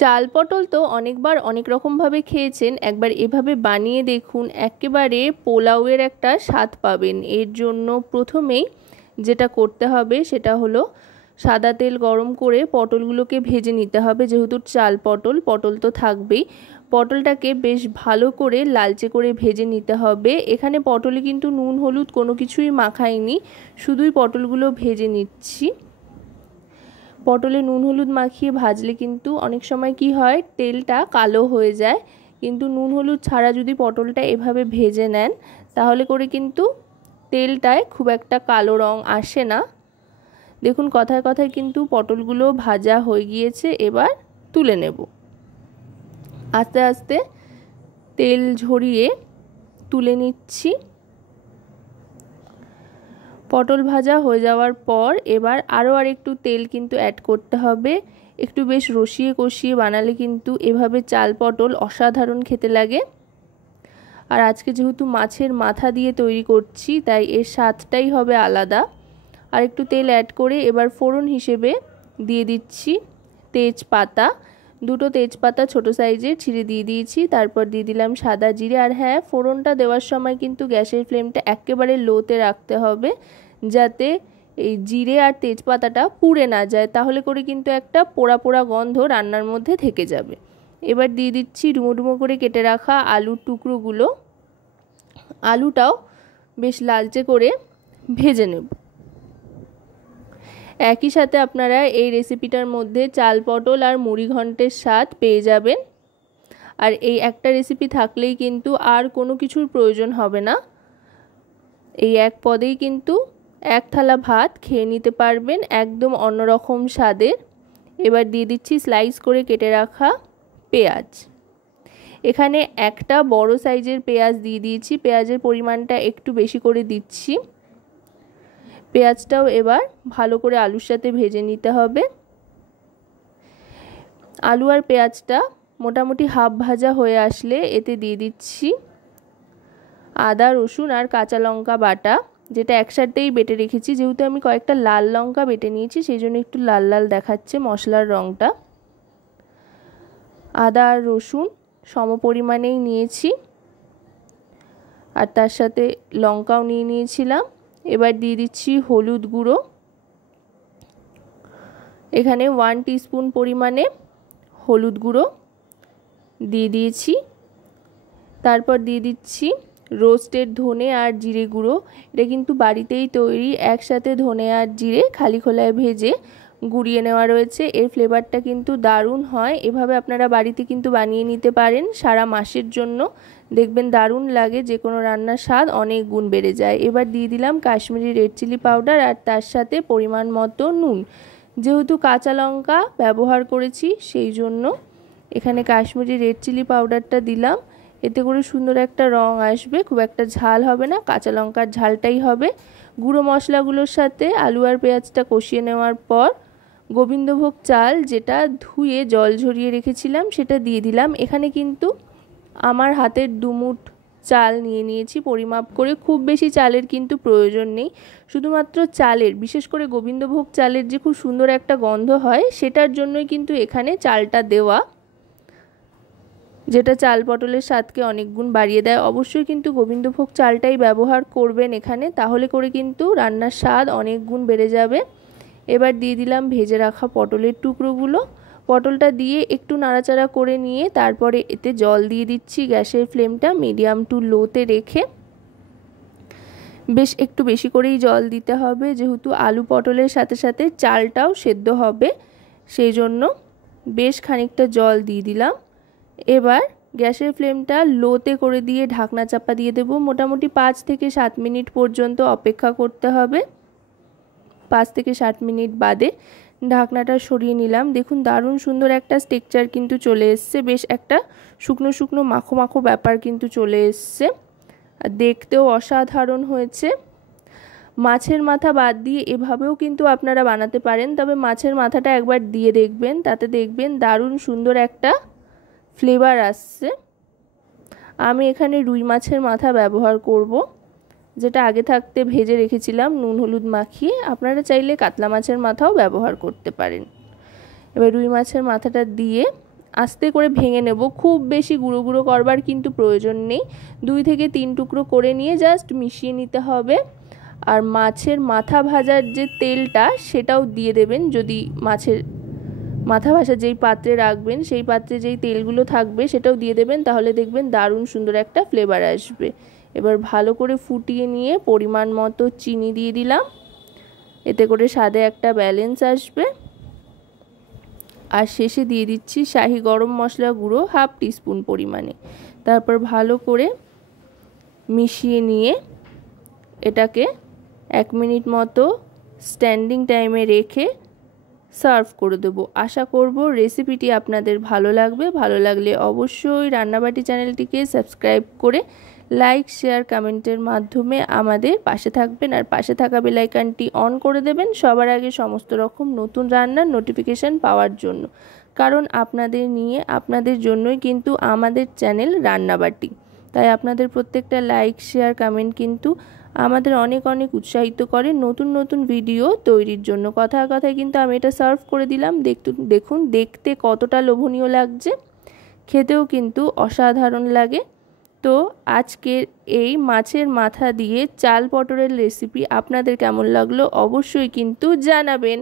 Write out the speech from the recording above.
চাল পটল তো অনেকবার অনেক রকমভাবে খেয়েছেন, একবার এভাবে বানিয়ে দেখুন, একেবারে পোলাওয়ের একটা স্বাদ পাবেন। এর জন্য প্রথমেই যেটা করতে হবে সেটা হলো সাদা তেল গরম করে পটলগুলোকে ভেজে নিতে হবে। যেহেতু চাল পটল, পটল তো থাকবেই, পটলটাকে বেশ ভালো করে লালচে করে ভেজে নিতে হবে। এখানে পটলে কিন্তু নুন হলুদ কোনো কিছুই মাখাইনি, শুধুই পটলগুলো ভেজে নিচ্ছি। পটলে নুন হলুদ মাখিয়ে ভাজলে কিন্তু অনেক সময় কি হয়, তেলটা কালো হয়ে যায়, কিন্তু নুন হলুদ ছাড়া যদি পটলটা এভাবে ভেজে নেন তাহলে করে কিন্তু তেলটায় খুব একটা কালো রং আসে না। দেখুন কথায় কথায় কিন্তু পটলগুলো ভাজা হয়ে গিয়েছে, এবার তুলে নেব। আস্তে আস্তে তেল ঝরিয়ে তুলে নিচ্ছি। পটল ভাজা হয়ে যাওয়ার পর এবার আরও একটু তেল কিন্তু অ্যাড করতে হবে। একটু বেশ রসিয়ে কষিয়ে বানালে কিন্তু এভাবে চাল পটল অসাধারণ খেতে লাগে। আর আজকে যেহেতু মাছের মাথা দিয়ে তৈরি করছি তাই এর স্বাদটাই হবে আলাদা। আর একটু তেল অ্যাড করে এবার ফোড়ন হিসেবে দিয়ে দিচ্ছি তেজপাতা, দুটো তেজপাতা ছোট সাইজের ছিঁড়ে দিয়ে দিয়েছি। তারপর দিয়ে দিলাম সাদা জিরে। আর হ্যাঁ, ফোড়নটা দেওয়ার সময় কিন্তু গ্যাসের ফ্লেমটা একেবারে লোতে রাখতে হবে, যাতে এই জিরে আর তেজপাতাটা পুড়ে না যায়, তাহলে করে কিন্তু একটা পোড়া পোড়া গন্ধ রান্নার মধ্যে থেকে যাবে। এবার দিয়ে দিচ্ছি ডুমো ডুমো করে কেটে রাখা আলুর টুকরোগুলো। আলুটাও বেশ লালচে করে ভেজে নেব। একই সাথে আপনারা এই রেসিপিটার মধ্যে চাল পটল আর মুড়ি ঘন্টের স্বাদ পেয়ে যাবেন। আর এই একটা রেসিপি থাকলেই কিন্তু আর কোনো কিছুর প্রয়োজন হবে না। এই এক পদেই কিন্তু এক থালা ভাত খেয়ে নিতে পারবেন, একদম অন্যরকম স্বাদের। এবার দিয়ে দিচ্ছি স্লাইস করে কেটে রাখা পেঁয়াজ। এখানে একটা বড় সাইজের পেঁয়াজ দিয়ে দিয়েছি, পেঁয়াজের পরিমাণটা একটু বেশি করে দিচ্ছি। পেঁয়াজটাও এবার ভালো করে আলুর সাথে ভেজে নিতে হবে। আলু আর পেঁয়াজটা মোটামুটি হাফ ভাজা হয়ে আসলে এতে দিয়ে দিচ্ছি আদা রসুন আর কাঁচা লঙ্কা বাটা, যেটা একসাথেই বেটে রেখেছি। যেহেতু আমি কয়েকটা লাল লঙ্কা বেটে নিয়েছি সেই জন্য একটু লাল লাল দেখাচ্ছে মশলার রঙটা। আদা আর রসুন সম পরিমাণেই নিয়েছি, আর তার সাথে লঙ্কাও নিয়ে নিয়েছিলাম। এবার দিয়ে দিচ্ছি হলুদ গুঁড়ো। এখানে 1 টিস্পুন পরিমাণে হলুদ গুঁড়ো দিয়ে দিয়েছি। তারপর দিয়ে দিচ্ছি রোস্টেড ধনে আর জিরে গুঁড়ো। এটা কিন্তু বাড়িতেই তৈরি, একসাথে ধনে আর জিরে খালি খোলায় ভেজে গুঁড়িয়ে নেওয়া রয়েছে। এর ফ্লেভারটা কিন্তু দারুণ হয়। এভাবে আপনারা বাড়িতে কিন্তু বানিয়ে নিতে পারেন সারা মাসের জন্য, দেখবেন দারুণ লাগে, যে কোনো রান্নার স্বাদ অনেক গুণ বেড়ে যায়। এবার দিয়ে দিলাম কাশ্মীরি রেড চিলি পাউডার আর তার সাথে পরিমাণ মতো নুন। যেহেতু কাঁচা লঙ্কা ব্যবহার করেছি সেই জন্য এখানে কাশ্মীরি রেড চিলি পাউডারটা দিলাম। এতে করে সুন্দর একটা রং আসবে, খুব একটা ঝাল হবে না, কাঁচা লঙ্কার ঝালটাই হবে। গুঁড়ো মশলাগুলোর সাথে আলু আর পেঁয়াজটা কষিয়ে নেওয়ার পর গোবিন্দভোগ চাল, যেটা ধুয়ে জল ঝরিয়ে রেখেছিলাম, সেটা দিয়ে দিলাম। এখানে কিন্তু আমার হাতের 2 মুঠ চাল নিয়ে নিয়েছি পরিমাপ করে। খুব বেশি চালের কিন্তু প্রয়োজন নেই, শুধুমাত্র চালের, বিশেষ করে গোবিন্দভোগ চালের যে খুব সুন্দর একটা গন্ধ হয় সেটার জন্যই কিন্তু এখানে চালটা দেওয়া, যেটা চাল পটলের স্বাদকে অনেক গুণ বাড়িয়ে দেয়। অবশ্যই কিন্তু গোবিন্দভোগ চালটাই ব্যবহার করবেন এখানে, তাহলে করে কিন্তু রান্নার স্বাদ অনেক গুণ বেড়ে যাবে। এবার দিয়ে দিলাম ভেজে রাখা পটলের টুকরোগুলো। পটলটা দিয়ে একটু নাড়াচাড়া করে নিয়ে তারপরে এতে জল দিয়ে দিচ্ছি। গ্যাসের ফ্লেমটা মিডিয়াম টু লোতে রেখে বেশ একটু বেশি করেই জল দিতে হবে, যেহেতু আলু পটলের সাথে সাথে চালটাও সেদ্ধ হবে, সেই জন্য বেশ খানিকটা জল দিয়ে দিলাম। এবার গ্যাসের ফ্লেমটা লোতে করে দিয়ে ঢাকনা চাপা দিয়ে দেব। মোটামুটি 5 থেকে 7 মিনিট পর্যন্ত অপেক্ষা করতে হবে। 5 থেকে 7 মিনিট বাদে ঢাকনাটা সরিয়ে নিলাম। দেখুন দারুণ সুন্দর একটা টেক্সচার কিন্তু চলে এসছে, বেশ একটা শুকনো শুকনো মাখো মাখো ব্যাপার কিন্তু চলে এসছে, আর দেখতেও অসাধারণ হয়েছে। মাছের মাথা বাদ দিয়ে এভাবেও কিন্তু আপনারা বানাতে পারেন, তবে মাছের মাথাটা একবার দিয়ে দেখবেন, তাতে দেখবেন দারুণ সুন্দর একটা ফ্লেভার আসছে। আমি এখানে রুই মাছের মাথা ব্যবহার করব, যেটা আগে থাকতে ভেজে রেখেছিলাম নুন হলুদ মাখিয়ে। আপনারা চাইলে কাতলা মাছের মাথাও ব্যবহার করতে পারেন। এবার রুই মাছের মাথাটা দিয়ে আস্তে করে ভেঙে নেব, খুব বেশি গুঁড়ো গুঁড়ো করবার কিন্তু প্রয়োজন নেই। 2 থেকে 3 টুকরো করে নিয়ে জাস্ট মিশিয়ে নিতে হবে। আর মাছের মাথা ভাজার যে তেলটা সেটাও দিয়ে দেবেন, যদি মাছের মাথা ভাজা যেই পাত্রে রাখবেন সেই পাত্রে যেই তেলগুলো থাকবে সেটাও দিয়ে দেবেন, তাহলে দেখবেন দারুণ সুন্দর একটা ফ্লেভার আসবে। এবার ভালো করে ফুটিয়ে নিয়ে পরিমাণ মতো চিনি দিয়ে দিলাম, এতে করে স্বাদে একটা ব্যালেন্স আসবে। আর শেষে দিয়ে দিচ্ছি শাহি গরম মশলা গুঁড়ো 1/2 টিস্পুন পরিমাণে। তারপর ভালো করে মিশিয়ে নিয়ে এটাকে 1 মিনিট মতো স্ট্যান্ডিং টাইমে রেখে সার্ভ করে দেবো। আশা করব রেসিপিটি আপনাদের ভালো লাগবে। ভালো লাগলে অবশ্যই রান্নাবাটি চ্যানেলটিকে সাবস্ক্রাইব করে লাইক শেয়ার কমেন্টের মাধ্যমে আমাদের পাশে থাকবেন, আর পাশে থাকা বেল আইকনটি অন করে দেবেন সবার আগে সমস্ত রকম নতুন রান্নার নোটিফিকেশান পাওয়ার জন্য। কারণ আপনাদের নিয়ে, আপনাদের জন্যই কিন্তু আমাদের চ্যানেল রান্নাবাটি। তাই আপনাদের প্রত্যেকটা লাইক শেয়ার কমেন্ট কিন্তু আমাদের অনেক অনেক উৎসাহিত করে নতুন নতুন ভিডিও তৈরির জন্য। কথায় কথায় কিন্তু আমি এটা সার্ভ করে দিলাম। দেখুন দেখতে কতটা লোভনীয় লাগছে, খেতেও কিন্তু অসাধারণ লাগে। তো আজকের এই মাছের মাথা দিয়ে চাল পটোরের রেসিপি আপনাদের কেমন লাগলো অবশ্যই কিন্তু জানাবেন।